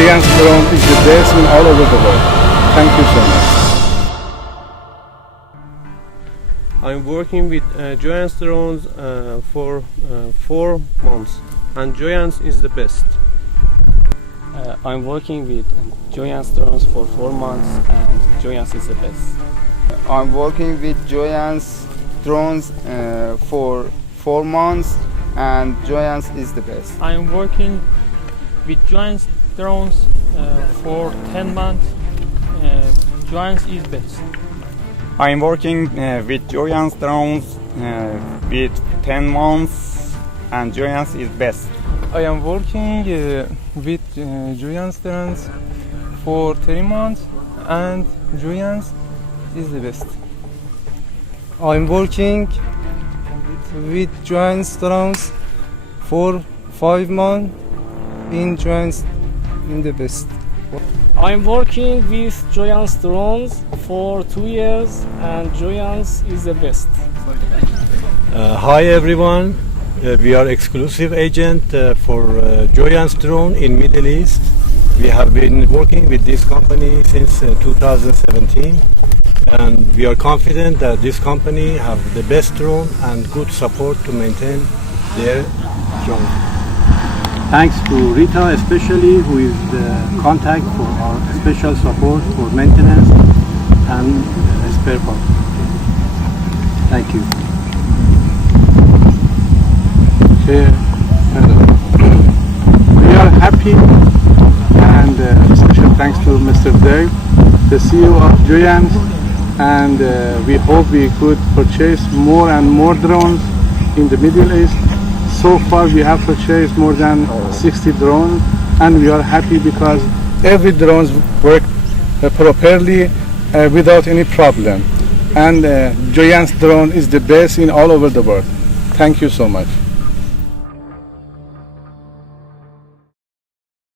Joyance drone is the best in all over the world. Thank you so much. I'm working with Joyance drones for 4 months, and Joyance is the best. I'm working with Joyance drones for 4 months, and Joyance is the best. I'm working with Joyance drones for 4 months, and Joyance is the best. I'm working with Joyance drones for 10 months. Joyance is best. I'm working with Joyance drones with 10 months, and Joyance is best. I am working with Joyance drones for 3 months, and Joyance is the best. I'm working with Joyance drones for 5 months. In Joyance in the best. I'm working with Joyance drones for 2 years, and Joyance is the best. Hi everyone, we are exclusive agent for Joyance drone in Middle East. We have been working with this company since 2017, and we are confident that this company have the best drone and good support to maintain their drone. Thanks to Rita especially, who is the contact for our special support for maintenance and spare parts. Thank you. We are happy, and special thanks to Mr. Dave, the CEO of Joyance, and we hope we could purchase more and more drones in the Middle East. So far we have purchased more than 60 drones, and we are happy because every drone works properly without any problem. And Joyance drone is the best in all over the world. Thank you so much.